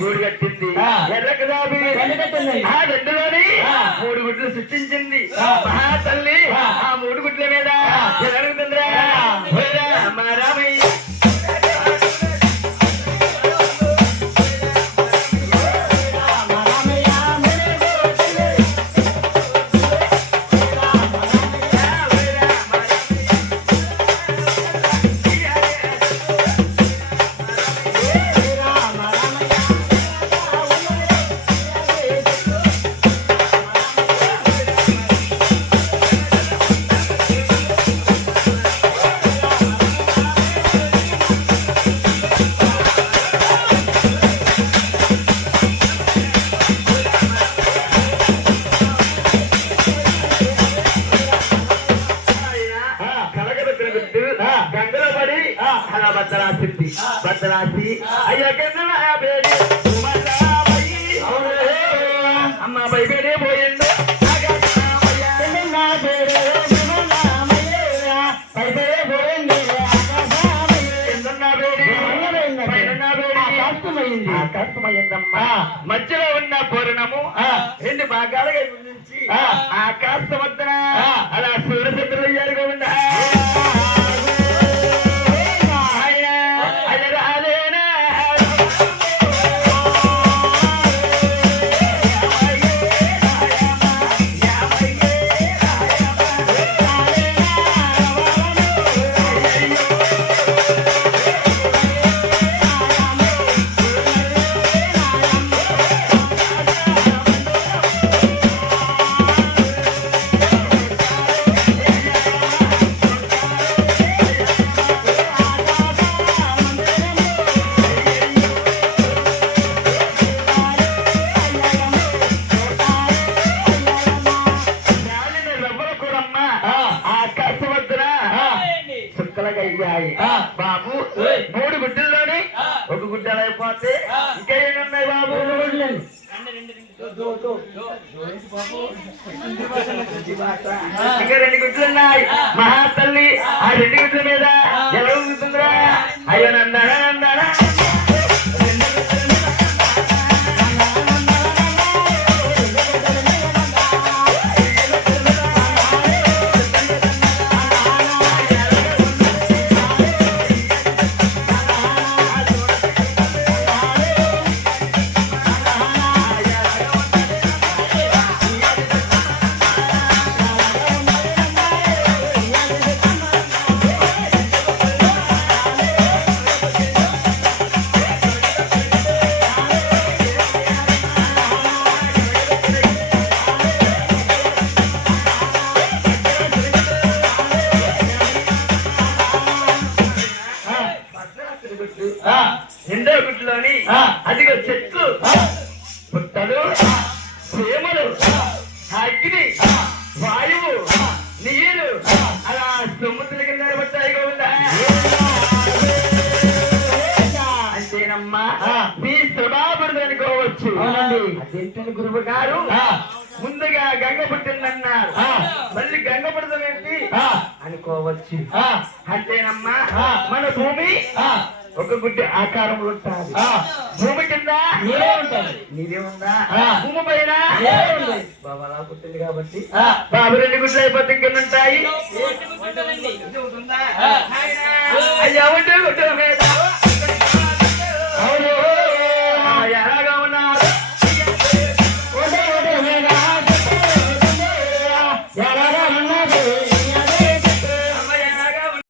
గూడు కట్టింది ఎర్రకు దాబి ఆ రెండులోని మూడు గుడ్లు సృష్టించింది మహా తల్లి ఆ మూడు గుడ్ల మీద ఎదుగుతుందిరా మా రామయ్య బద్దరాసి అయ్యా బేడి అమ్మ బైబేడే పోయిండు కష్టమైందమ్మా మధ్యలో ఉన్న పూర్ణము రెండు భాగాలుగా నుంచి ఆకాశ వద్దన అలా సూర్యచంద్రులు అయ్యారుగా ఉన్నా బాబు మూడు గుడ్డల్లోని ఒక గుడ్డలు అయిపోతే ఇంకా ఏమున్నాయి బాబు ఇంకా రెండు గుడ్లు ఉన్నాయి మహాతల్లి ఆ రెండు గుడ్ల మీద ఎలా ఉంటుందిరా అయ్యో నందనా నందనా రెండో గుడ్లోని అదిగో చెట్లు పుట్టలు ప్రేమలు అగ్ని వాయువు నీరు అలా సముద్రం కింద నిలబడతాయిగా ఉందా అంతేనమ్మా మీ స్వభావం అనుకోవచ్చు అదేంటని గురువు గారు ముందుగా గంగ పుట్టిందన్నారు మళ్ళీ గంగ పుడుతుంది అనుకోవచ్చు అంతేనమ్మా మన భూమి ఒక గుడ్డి ఆకారంలో ఉంటుంది భూమి కింద నీరే ఉందా భూమి పైన బాబా అలా పుట్టింది కాబట్టి బాబు రెండు గుడ్లు అయిపోతే కింద ఉంటాయి అయ్యా ఉంటే గుడ్డ